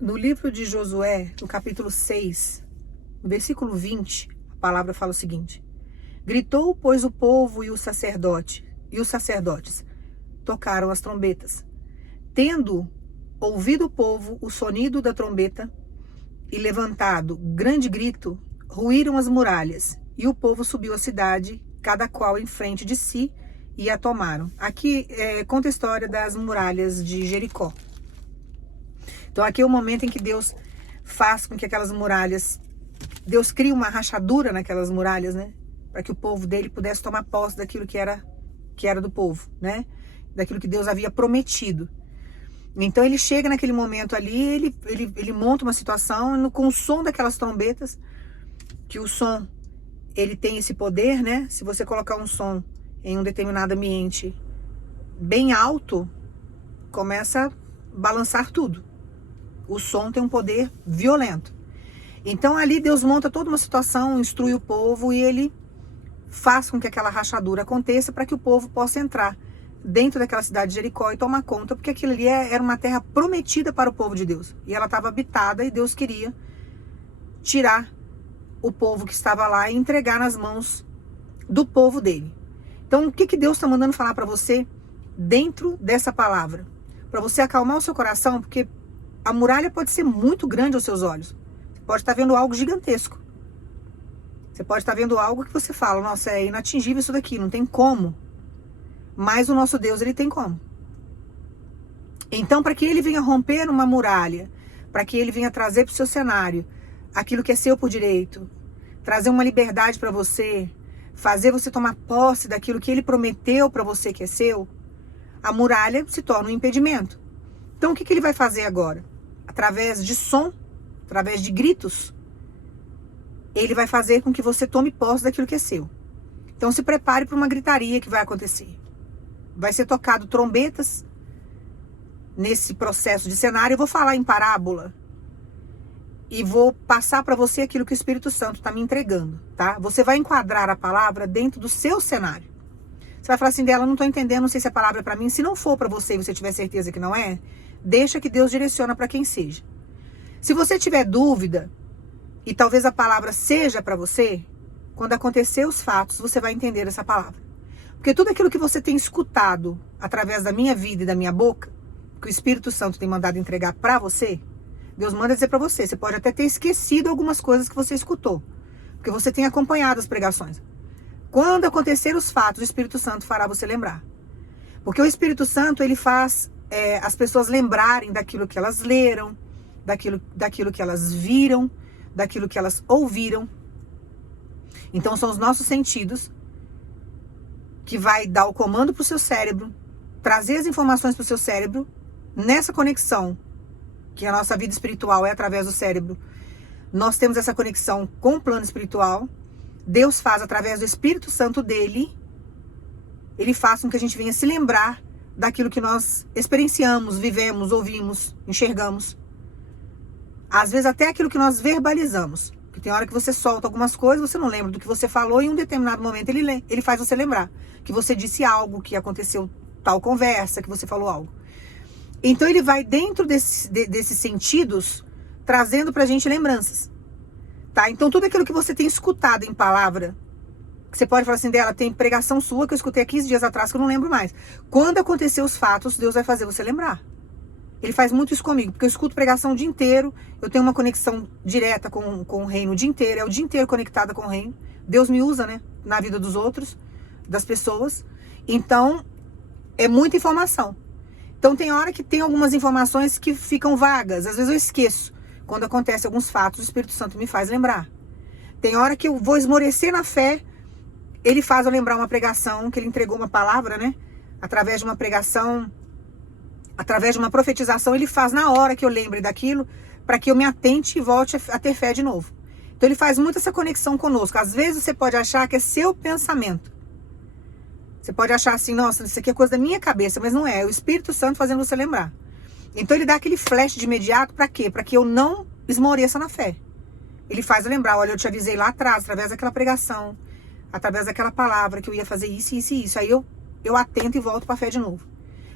No livro de Josué, no capítulo 6, no versículo 20, a palavra fala o seguinte: gritou, pois, o povo e os sacerdotes tocaram as trombetas. Tendo ouvido o povo o sonido da trombeta e levantado grande grito, ruíram as muralhas, e o povo subiu à cidade, cada qual em frente de si, e a tomaram. Aqui conta a história das muralhas de Jericó. Então aqui é o momento em que Deus faz com que aquelas muralhas, Deus cria uma rachadura naquelas muralhas, né? Para que o povo dele pudesse tomar posse daquilo que era do povo, né? Daquilo que Deus havia prometido. Então ele chega naquele momento ali, ele monta uma situação com o som daquelas trombetas, que o som, ele tem esse poder, né? Se você colocar um som em um determinado ambiente bem alto, começa a balançar tudo. O som tem um poder violento. Então ali Deus monta toda uma situação, instrui o povo e ele faz com que aquela rachadura aconteça para que o povo possa entrar dentro daquela cidade de Jericó e tomar conta, porque aquilo ali era uma terra prometida para o povo de Deus. E ela estava habitada e Deus queria tirar o povo que estava lá e entregar nas mãos do povo dele. Então o que Deus está mandando falar para você dentro dessa palavra? Para você acalmar o seu coração, porque a muralha pode ser muito grande aos seus olhos. Você pode estar vendo algo gigantesco. Você pode estar vendo algo que você fala, nossa, é inatingível isso daqui, não tem como. Mas o nosso Deus, ele tem como. Então, para que ele venha romper uma muralha, para que ele venha trazer para o seu cenário aquilo que é seu por direito, trazer uma liberdade para você, fazer você tomar posse daquilo que ele prometeu para você que é seu, a muralha se torna um impedimento. Então, o que ele vai fazer agora? Através de som, através de gritos, ele vai fazer com que você tome posse daquilo que é seu. Então, se prepare para uma gritaria que vai acontecer. Vai ser tocado trombetas nesse processo de cenário. Eu vou falar em parábola e vou passar para você aquilo que o Espírito Santo está me entregando, tá? Você vai enquadrar a palavra dentro do seu cenário. Você vai falar assim dela, não estou entendendo, não sei se a palavra é para mim. Se não for para você e você tiver certeza que não é, deixa que Deus direciona para quem seja. Se você tiver dúvida, e talvez a palavra seja para você, quando acontecer os fatos, você vai entender essa palavra. Porque tudo aquilo que você tem escutado através da minha vida e da minha boca, que o Espírito Santo tem mandado entregar para você, Deus manda dizer para você. Você pode até ter esquecido algumas coisas que você escutou, porque você tem acompanhado as pregações. Quando acontecer os fatos, o Espírito Santo fará você lembrar. Porque o Espírito Santo, ele faz as pessoas lembrarem daquilo que elas leram, daquilo que elas viram, daquilo que elas ouviram. Então são os nossos sentidos que vai dar o comando para o seu cérebro, trazer as informações para o seu cérebro, nessa conexão, que a nossa vida espiritual é através do cérebro. Nós temos essa conexão com o plano espiritual. Deus faz através do Espírito Santo dele, ele faz com que a gente venha se lembrar daquilo que nós experienciamos, vivemos, ouvimos, enxergamos. Às vezes até aquilo que nós verbalizamos. Porque tem hora que você solta algumas coisas, você não lembra do que você falou, e em um determinado momento ele faz você lembrar que você disse algo, que aconteceu tal conversa, que você falou algo. Então ele vai dentro desses sentidos, trazendo pra gente lembranças. Tá? Então tudo aquilo que você tem escutado em palavra, que você pode falar assim dela, tem pregação sua que eu escutei há 15 dias atrás que eu não lembro mais. Quando acontecer os fatos, Deus vai fazer você lembrar. Ele faz muito isso comigo, porque eu escuto pregação o dia inteiro, eu tenho uma conexão direta com o reino o dia inteiro, é o dia inteiro conectada com o reino. Deus me usa, né, na vida dos outros, das pessoas. Então, é muita informação. Então, tem hora que tem algumas informações que ficam vagas, às vezes eu esqueço. Quando acontece alguns fatos, o Espírito Santo me faz lembrar. Tem hora que eu vou esmorecer na fé, ele faz eu lembrar uma pregação, que ele entregou uma palavra, né, através de uma pregação, através de uma profetização, ele faz na hora que eu lembre daquilo, para que eu me atente e volte a ter fé de novo. Então ele faz muito essa conexão conosco. Às vezes você pode achar que é seu pensamento. Você pode achar assim, nossa, isso aqui é coisa da minha cabeça, mas não é. É o Espírito Santo fazendo você lembrar. Então ele dá aquele flash de imediato, para quê? Para que eu não esmoreça na fé. Ele faz eu lembrar, olha, eu te avisei lá atrás, através daquela pregação, através daquela palavra, que eu ia fazer isso, isso e isso. Aí eu atento e volto para a fé de novo.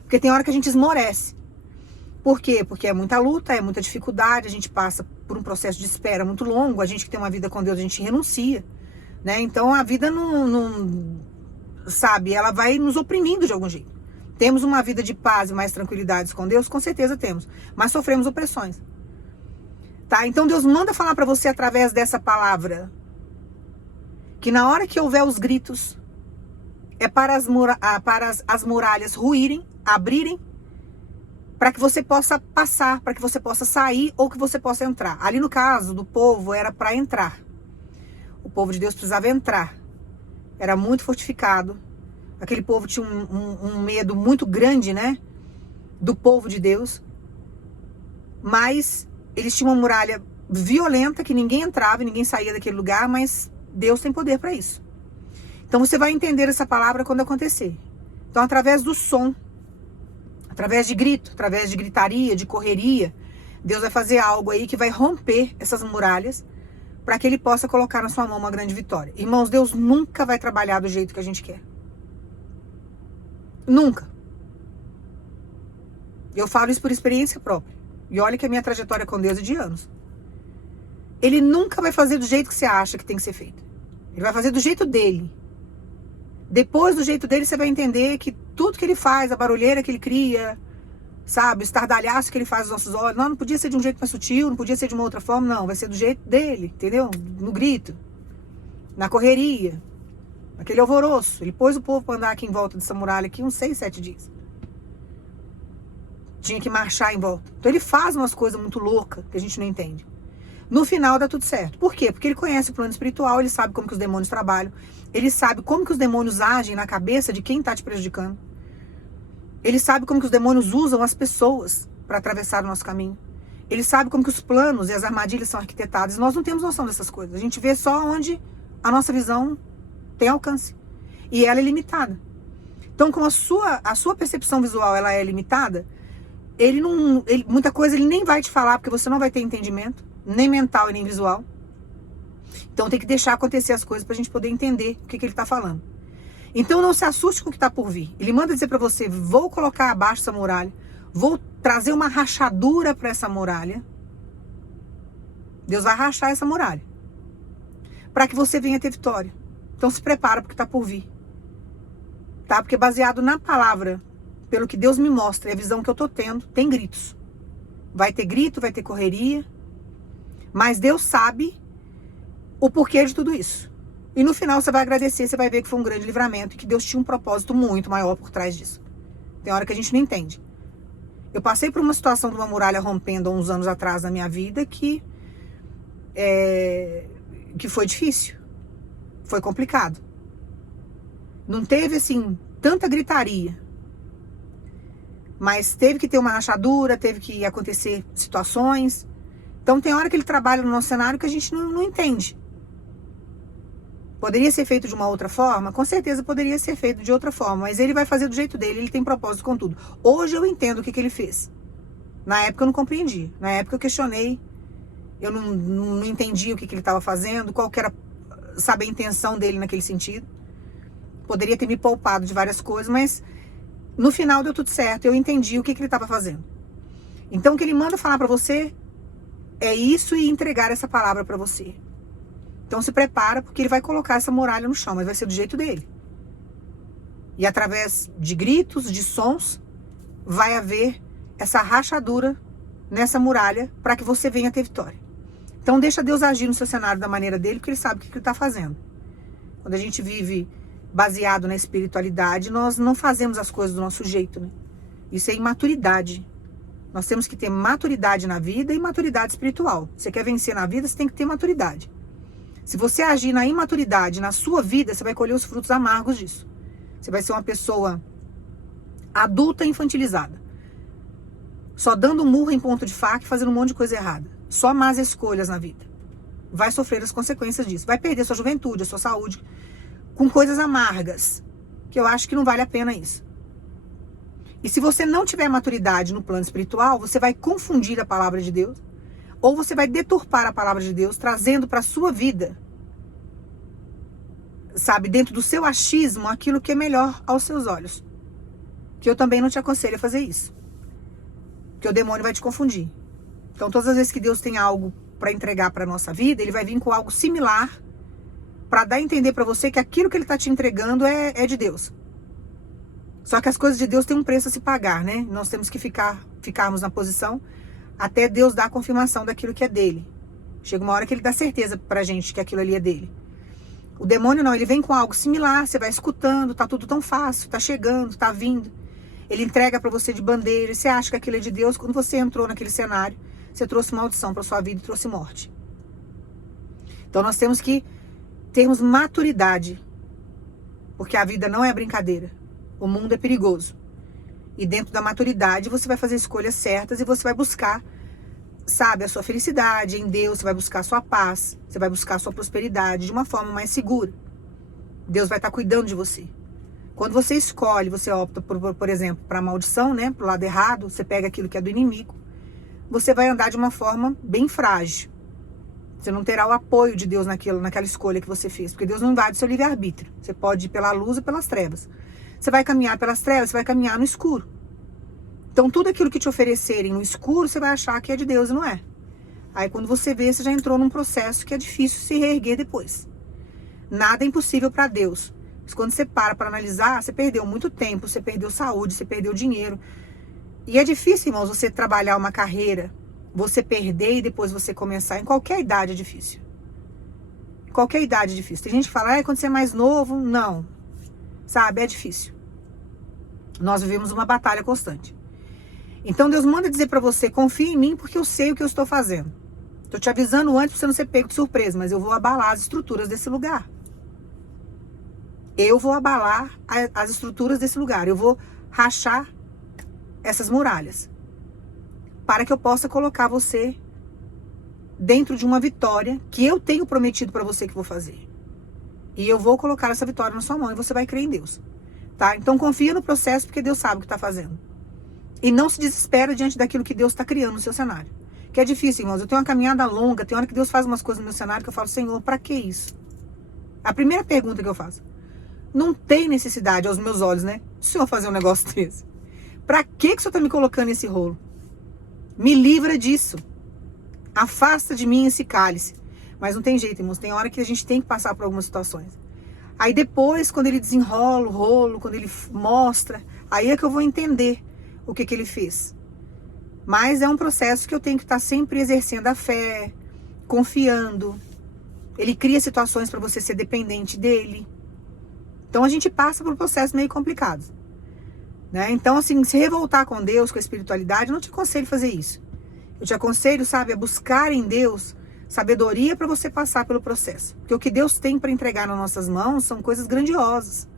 Porque tem hora que a gente esmorece. Por quê? Porque é muita luta, é muita dificuldade, a gente passa por um processo de espera muito longo, a gente que tem uma vida com Deus, a gente renuncia, né? Então a vida não, sabe, ela vai nos oprimindo de algum jeito. Temos uma vida de paz e mais tranquilidades com Deus? Com certeza temos, mas sofremos opressões. Tá? Então Deus manda falar para você através dessa palavra, que na hora que houver os gritos, é para as muralhas ruírem, abrirem, para que você possa passar, para que você possa sair ou que você possa entrar. Ali no caso do povo era para entrar. O povo de Deus precisava entrar. Era muito fortificado. Aquele povo tinha um medo muito grande, né? Do povo de Deus. Mas eles tinham uma muralha violenta que ninguém entrava e ninguém saía daquele lugar, mas Deus tem poder para isso. Então você vai entender essa palavra quando acontecer. Então através do som, através de grito, através de gritaria, de correria, Deus vai fazer algo aí que vai romper essas muralhas para que Ele possa colocar na sua mão uma grande vitória. Irmãos, Deus nunca vai trabalhar do jeito que a gente quer. Nunca. Eu falo isso por experiência própria. E olha que a minha trajetória com Deus é de anos. Ele nunca vai fazer do jeito que você acha que tem que ser feito. Ele vai fazer do jeito dele. Depois do jeito dele, você vai entender que tudo que ele faz, a barulheira que ele cria, sabe, o estardalhaço que ele faz nos nossos olhos, não podia ser de um jeito mais sutil, não podia ser de uma outra forma, não, vai ser do jeito dele, entendeu? No grito, na correria, naquele alvoroço. Ele pôs o povo para andar aqui em volta dessa muralha aqui uns 6, 7 dias. Tinha que marchar em volta. Então ele faz umas coisas muito loucas que a gente não entende. No final dá tudo certo. Por quê? Porque ele conhece o plano espiritual, ele sabe como que os demônios trabalham, ele sabe como que os demônios agem na cabeça de quem está te prejudicando. Ele sabe como que os demônios usam as pessoas para atravessar o nosso caminho. Ele sabe como que os planos e as armadilhas são arquitetados. Nós não temos noção dessas coisas. A gente vê só onde a nossa visão tem alcance. E ela é limitada. Então, como a sua percepção visual ela é limitada, muita coisa ele nem vai te falar, porque você não vai ter entendimento, nem mental e nem visual. Então tem que deixar acontecer as coisas para a gente poder entender o que ele está falando. Então não se assuste com o que está por vir. Ele manda dizer para você, vou colocar abaixo essa muralha, vou trazer uma rachadura para essa muralha. Deus vai rachar essa muralha, para que você venha ter vitória. Então se prepara porque está por vir. Tá? Porque baseado na palavra, pelo que Deus me mostra e a visão que eu estou tendo, tem gritos. Vai ter grito, vai ter correria, mas Deus sabe o porquê de tudo isso. E no final você vai agradecer, você vai ver que foi um grande livramento e que Deus tinha um propósito muito maior por trás disso. Tem hora que a gente não entende. Eu passei por uma situação de uma muralha rompendo há uns anos atrás na minha vida que foi difícil. Foi complicado. Não teve, assim, tanta gritaria. Mas teve que ter uma rachadura, teve que acontecer situações. Então tem hora que ele trabalha no nosso cenário que a gente não entende. Poderia ser feito de uma outra forma? Com certeza poderia ser feito de outra forma, mas ele vai fazer do jeito dele, ele tem propósito com tudo. Hoje eu entendo o que ele fez. Na época eu não compreendi, na época eu questionei, eu não entendi o que ele estava fazendo, qual que era, sabe, a intenção dele naquele sentido. Poderia ter me poupado de várias coisas, mas no final deu tudo certo, eu entendi o que ele estava fazendo. Então o que ele manda falar para você é isso e entregar essa palavra para você. Então se prepara, porque ele vai colocar essa muralha no chão, mas vai ser do jeito dele. E através de gritos, de sons, vai haver essa rachadura nessa muralha para que você venha ter vitória. Então deixa Deus agir no seu cenário da maneira dele, porque ele sabe o que ele está fazendo. Quando a gente vive baseado na espiritualidade, nós não fazemos as coisas do nosso jeito, né? Isso é imaturidade. Nós temos que ter maturidade na vida e maturidade espiritual. Você quer vencer na vida, você tem que ter maturidade. Se você agir na imaturidade na sua vida, você vai colher os frutos amargos disso. Você vai ser uma pessoa adulta e infantilizada. Só dando murro em ponto de faca e fazendo um monte de coisa errada. Só más escolhas na vida. Vai sofrer as consequências disso. Vai perder sua juventude, a sua saúde, com coisas amargas. Que eu acho que não vale a pena isso. E se você não tiver maturidade no plano espiritual, você vai confundir a palavra de Deus. Ou você vai deturpar a palavra de Deus, trazendo para a sua vida, sabe, dentro do seu achismo, aquilo que é melhor aos seus olhos. Que eu também não te aconselho a fazer isso. Porque o demônio vai te confundir. Então, todas as vezes que Deus tem algo para entregar para nossa vida, ele vai vir com algo similar para dar a entender para você que aquilo que ele está te entregando é de Deus. Só que as coisas de Deus têm um preço a se pagar, né? Nós temos que ficarmos na posição até Deus dar a confirmação daquilo que é dele. Chega uma hora que ele dá certeza pra gente que aquilo ali é dele. O demônio não, ele vem com algo similar, você vai escutando, tá tudo tão fácil, tá chegando, tá vindo. Ele entrega pra você de bandeja, você acha que aquilo é de Deus. Quando você entrou naquele cenário, você trouxe maldição pra sua vida e trouxe morte. Então nós temos que termos maturidade, porque a vida não é brincadeira. O mundo é perigoso. E dentro da maturidade você vai fazer escolhas certas e você vai buscar, sabe, a sua felicidade em Deus, você vai buscar a sua paz, você vai buscar a sua prosperidade de uma forma mais segura. Deus vai estar cuidando de você. Quando você escolhe, você opta, por exemplo, para a maldição, né, para o lado errado, você pega aquilo que é do inimigo, você vai andar de uma forma bem frágil. Você não terá o apoio de Deus naquela escolha que você fez, porque Deus não invade o seu livre-arbítrio. Você pode ir pela luz ou pelas trevas. Você vai caminhar pelas trevas, você vai caminhar no escuro. Então, tudo aquilo que te oferecerem no escuro, você vai achar que é de Deus e não é. Aí, quando você vê, você já entrou num processo que é difícil se reerguer depois. Nada é impossível para Deus. Mas quando você para analisar, você perdeu muito tempo, você perdeu saúde, você perdeu dinheiro. E é difícil, irmãos, você trabalhar uma carreira, você perder e depois você começar. Em qualquer idade é difícil. Em qualquer idade é difícil. Tem gente que fala, quando você é mais novo, não. Sabe, é difícil. Nós vivemos uma batalha constante. Então Deus manda dizer para você, confia em mim porque eu sei o que eu estou fazendo. Estou te avisando antes para você não ser pego de surpresa, mas eu vou abalar as estruturas desse lugar. Eu vou abalar as estruturas desse lugar. Eu vou rachar essas muralhas. Para que eu possa colocar você dentro de uma vitória que eu tenho prometido para você que vou fazer. E eu vou colocar essa vitória na sua mão e você vai crer em Deus. Tá? Então confia no processo porque Deus sabe o que está fazendo. E não se desespera diante daquilo que Deus está criando no seu cenário. Que é difícil, irmãos. Eu tenho uma caminhada longa, tem hora que Deus faz umas coisas no meu cenário que eu falo, Senhor, para que isso? A primeira pergunta que eu faço. Não tem necessidade aos meus olhos, né? O Senhor fazer um negócio desse. Para que o Senhor está me colocando nesse rolo? Me livra disso. Afasta de mim esse cálice. Mas não tem jeito, irmãos. Tem hora que a gente tem que passar por algumas situações. Aí depois, quando ele desenrola o rolo, quando ele mostra, aí é que eu vou entender o que ele fez. Mas é um processo que eu tenho que estar sempre exercendo a fé, confiando. Ele cria situações para você ser dependente dele. Então a gente passa por um processo meio complicado. Né? Então, assim, se revoltar com Deus, com a espiritualidade, eu não te aconselho a fazer isso. Eu te aconselho, sabe, a buscar em Deus sabedoria para você passar pelo processo. Porque o que Deus tem para entregar nas nossas mãos são coisas grandiosas.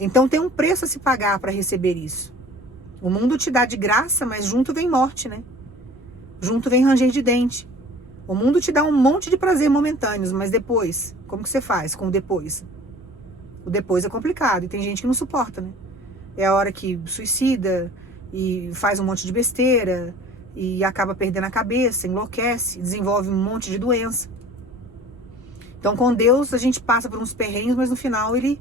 Então tem um preço a se pagar para receber isso. O mundo te dá de graça, mas junto vem morte, né? Junto vem ranger de dente. O mundo te dá um monte de prazer momentâneos, mas depois, como que você faz com o depois? O depois é complicado e tem gente que não suporta, né? É a hora que suicida e faz um monte de besteira e acaba perdendo a cabeça, enlouquece, desenvolve um monte de doença. Então com Deus a gente passa por uns perrengues, mas no final ele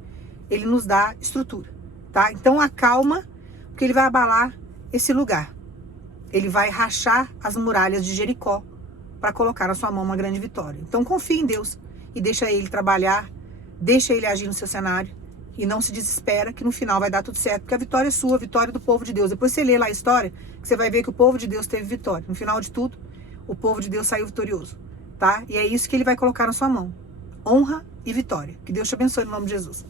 nos dá estrutura, tá? Então acalma, porque ele vai abalar esse lugar. Ele vai rachar as muralhas de Jericó para colocar na sua mão uma grande vitória. Então confie em Deus e deixa ele trabalhar, deixa ele agir no seu cenário e não se desespera que no final vai dar tudo certo, porque a vitória é sua, a vitória é do povo de Deus. Depois você lê lá a história, que você vai ver que o povo de Deus teve vitória. No final de tudo, o povo de Deus saiu vitorioso, tá? E é isso que ele vai colocar na sua mão. Honra e vitória. Que Deus te abençoe no nome de Jesus.